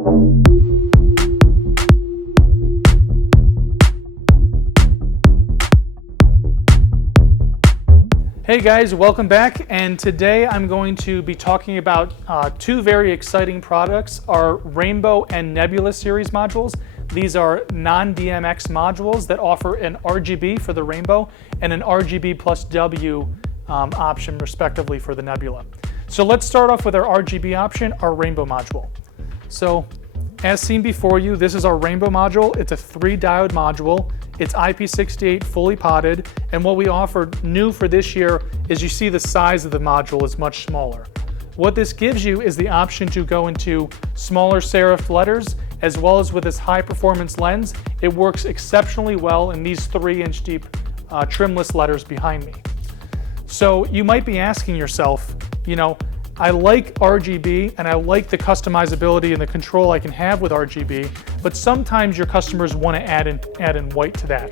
Hey guys, welcome back, and today I'm going to be talking about two very exciting products, our Rainbow and Nebula series modules. These are non-DMX modules that offer an RGB for the Rainbow and an RGB plus W option respectively for the Nebula. So let's start off with our RGB option, our Rainbow module. So as seen before you, this is our Rainbow module. It's a 3-diode module. It's IP68 fully potted, and what we offer new for this year is you see the size of the module is much smaller. What this gives you is the option to go into smaller serif letters, as well as with this high performance lens. It works exceptionally well in these 3-inch deep trimless letters behind me. So you might be asking yourself, you know, I like RGB and I like the customizability and the control I can have with RGB, but sometimes your customers want to add in white to that.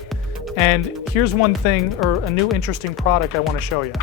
And here's one thing, or a new interesting product I want to show you,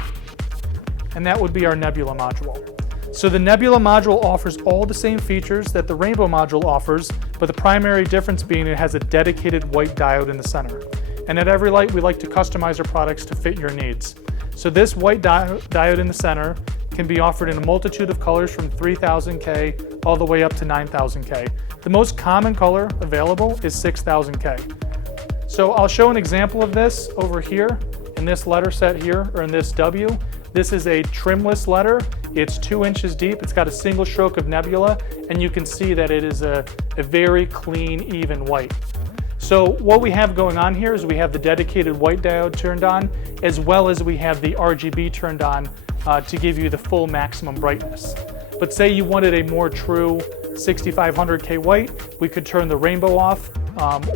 and that would be our Nebula module. So the Nebula module offers all the same features that the Rainbow module offers, but the primary difference being it has a dedicated white diode in the center. And at Everlight, we like to customize our products to fit your needs. So this white diode in the center can be offered in a multitude of colors from 3000K all the way up to 9000K. The most common color available is 6000K. So I'll show an example of this over here in this letter set here, or in this W. This is a trimless letter. It's 2 inches deep. It's got a single stroke of Nebula, and you can see that it is a very clean, even white. So what we have going on here is we have the dedicated white diode turned on, as well as we have the RGB turned on to give you the full maximum brightness. But say you wanted a more true 6500K white, we could turn the Rainbow off,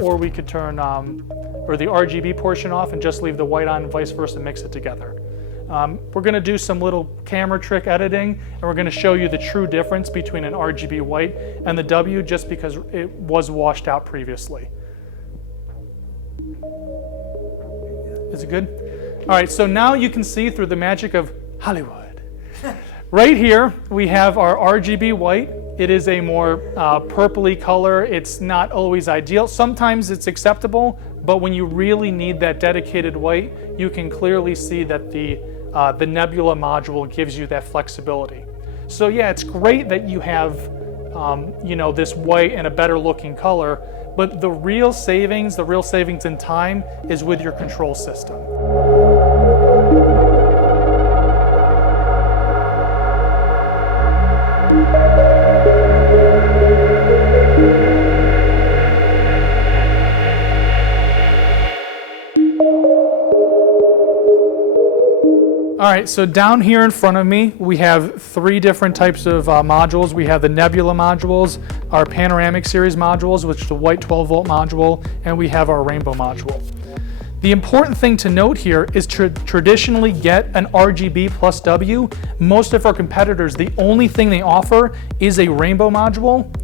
or we could turn or the RGB portion off and just leave the white on, and vice versa, mix it together. We're going to do some little camera trick editing, and we're going to show you the true difference between an RGB white and the W, just because it was washed out previously. Is it good? All right, so now you can see through the magic of Hollywood. Right here, we have our RGB white. It is a more purpley color. It's not always ideal. Sometimes it's acceptable, but when you really need that dedicated white, you can clearly see that the Nebula module gives you that flexibility. So yeah, it's great that you have you know, this white and a better looking color, but the real savings in time is with your control system. All right, so down here in front of me, we have 3 different types of modules. We have the Nebula modules, our Panoramic series modules, which is the white 12-volt module, and we have our Rainbow module. The important thing to note here is to traditionally get an RGB plus W. Most of our competitors, the only thing they offer is a Rainbow module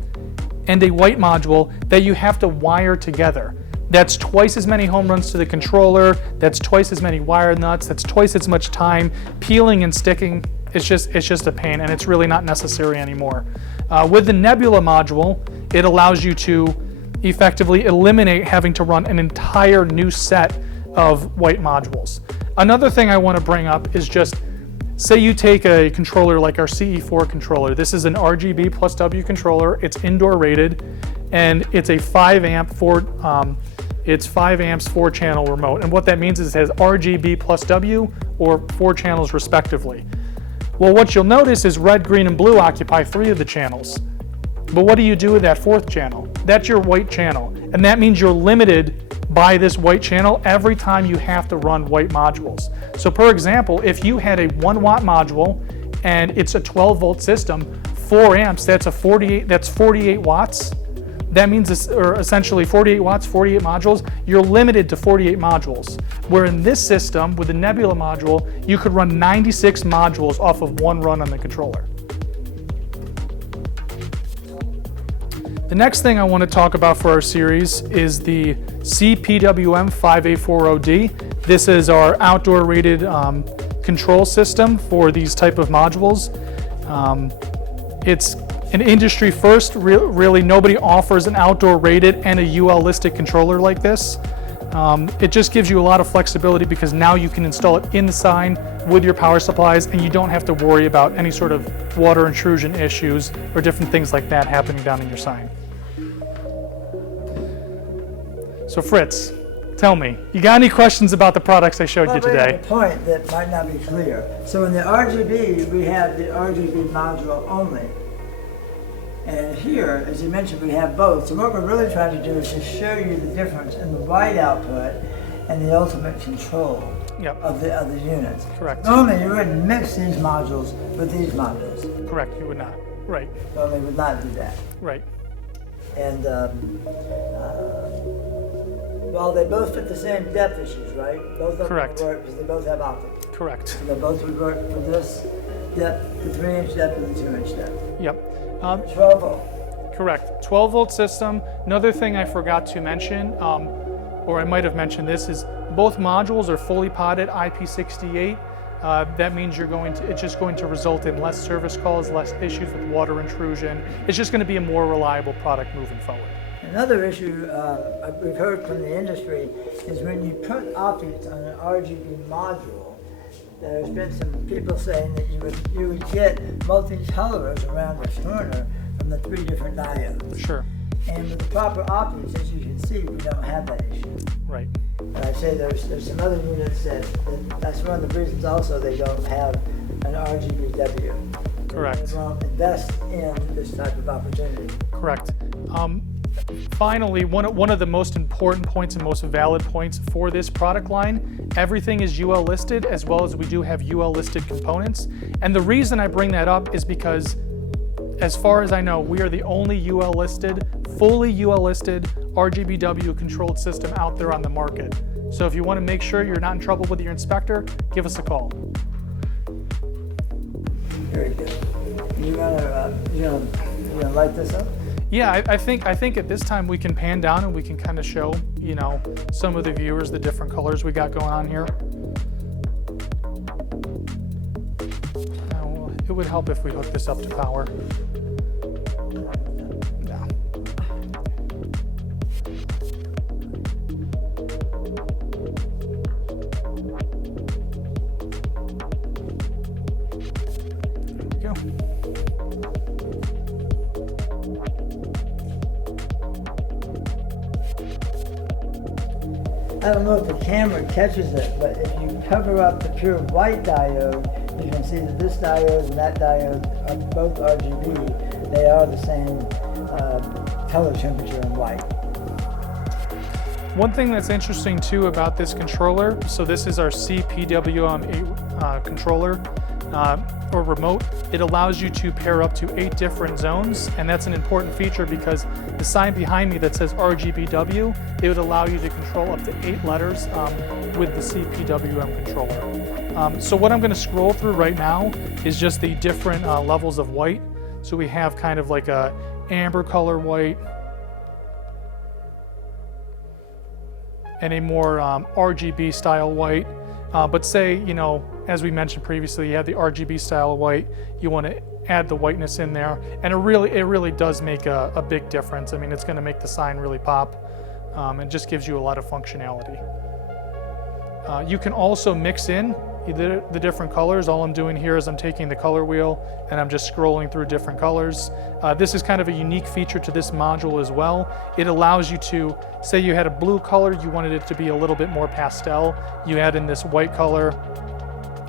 and a white module that you have to wire together. That's twice as many home runs to the controller, that's twice as many wire nuts, that's twice as much time. Peeling and sticking, it's just a pain, and it's really not necessary anymore. With the Nebula module, it allows you to effectively eliminate having to run an entire new set of white modules. Another thing I want to bring up is just, say you take a controller like our CE4 controller. This is an RGB plus W controller. It's indoor rated, and it's a 5 amps 4-channel remote. And what that means is it has RGB plus W, or 4 channels respectively. Well, what you'll notice is red, green, and blue occupy 3 of the channels. But what do you do with that 4th channel? That's your white channel. And that means you're limited by this white channel every time you have to run white modules. So for example, if you had a 1-watt module and it's a 12-volt system, 4 amps, that's 48 watts. That means it's, or essentially 48 watts, 48 modules, you're limited to 48 modules. Where in this system, with the Nebula module, you could run 96 modules off of 1 run on the controller. The next thing I want to talk about for our series is the PWM 5A40D. This is our outdoor rated control system for these type of modules. It's an industry first. Really, nobody offers an outdoor rated and a UL listed controller like this. It just gives you a lot of flexibility because now you can install it in the sign with your power supplies, and you don't have to worry about any sort of water intrusion issues or different things like that happening down in your sign. So Fritz, tell me, you got any questions about the products I showed you today? A point that might not be clear. So in the RGB, we have the RGB module only. And here, as you mentioned, we have both. So what we're really trying to do is just show you the difference in the white output and the ultimate control of the units. Correct. Normally, you wouldn't mix these modules with these modules. Correct, you would not. Right. Normally, would not do that. Right. And while they both fit the same depth issues, right? Both of them Correct. work because they both have optics. Correct. So they both would work for this depth, the 3-inch depth and the 2-inch depth. Yep. 12 volt. Correct. 12 volt system. Another thing I forgot to mention, or I might have mentioned this, is both modules are fully potted IP68. That means it's just going to result in less service calls, less issues with water intrusion. It's just going to be a more reliable product moving forward. Another issue we've heard from the industry is when you put optics on an RGB module, there's been some people saying that you would get multi-colors around the corner from the 3 different diodes. Sure. And with the proper optics, as you can see, we don't have that issue. Right. And I say there's some other units that's one of the reasons also they don't have an RGBW. Correct. They won't invest in this type of opportunity. Correct. Finally, one of the most important points and most valid points for this product line, everything is UL listed, as well as we do have UL listed components. And the reason I bring that up is because, as far as I know, we are the only UL listed, fully UL listed RGBW controlled system out there on the market. So if you want to make sure you're not in trouble with your inspector, give us a call. Very good. You gonna light this up? Yeah, I think at this time we can pan down and we can kind of show, some of the viewers the different colors we got going on here. Now, it would help if we hook this up to power. No. There we go. I don't know if the camera catches it, but if you cover up the pure white diode, you can see that this diode and that diode are both RGB. They are the same color temperature in white. One thing that's interesting too about this controller, so this is our PWM controller or remote. It allows you to pair up to 8 different zones, and that's an important feature because the sign behind me that says RGBW, it would allow you to control up to 8 letters with the PWM controller. So what I'm going to scroll through right now is just the different levels of white. So we have kind of like a amber color white, and a more RGB style white. But say, as we mentioned previously, you have the RGB style white, you want to add the whiteness in there, and it really does make a big difference. I mean, it's going to make the sign really pop. It just gives you a lot of functionality. You can also mix in the different colors. All I'm doing here is I'm taking the color wheel and I'm just scrolling through different colors. This is kind of a unique feature to this module as well. It allows you to, say you had a blue color, you wanted it to be a little bit more pastel, you add in this white color,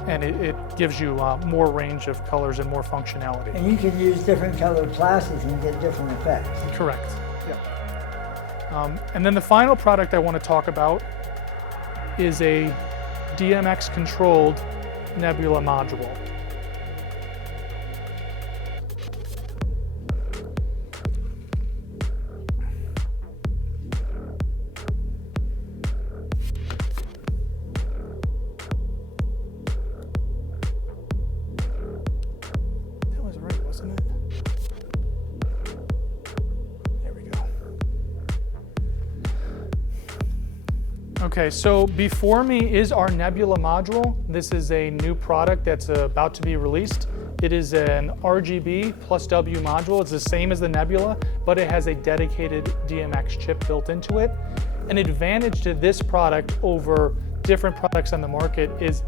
and it gives you more range of colors and more functionality. And you can use different colored plastics and get different effects. Correct, yeah. And then the final product I want to talk about is a DMX controlled Nebula module. That was right, wasn't it? There we go. Okay, so before me is our Nebula module. This is a new product that's about to be released. It is an RGB plus W module. It's the same as the Nebula, but it has a dedicated DMX chip built into it. An advantage to this product over different products on the market is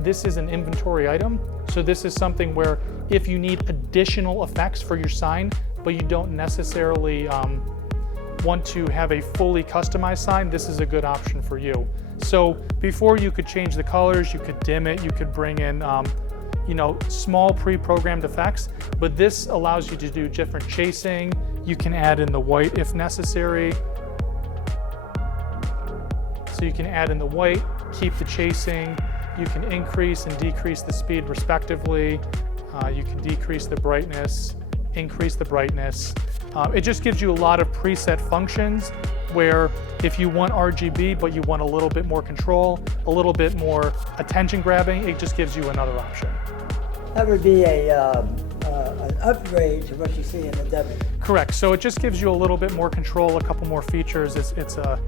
this is an inventory item. So this is something where if you need additional effects for your sign, but you don't necessarily want to have a fully customized sign, this is a good option for you. So before you could change the colors, you could dim it, you could bring in small pre-programmed effects, but this allows you to do different chasing. You can add in the white if necessary. So you can add in the white, keep the chasing. You can increase and decrease the speed respectively. You can decrease the brightness, increase the brightness. It just gives you a lot of preset functions where if you want RGB but you want a little bit more control, a little bit more attention grabbing, it just gives you another option. That would be an upgrade to what you see in the W. Correct. So it just gives you a little bit more control, a couple more features. It's a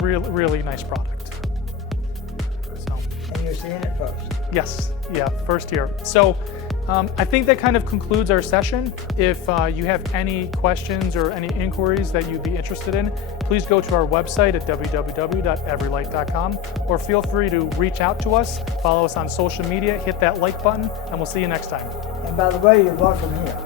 really nice product. So. And you're seeing it first. Yes. Yeah. First here. So. I think that kind of concludes our session. If you have any questions or any inquiries that you'd be interested in, please go to our website at www.everylight.com, or feel free to reach out to us, follow us on social media, hit that like button, and we'll see you next time. And by the way, you're welcome here.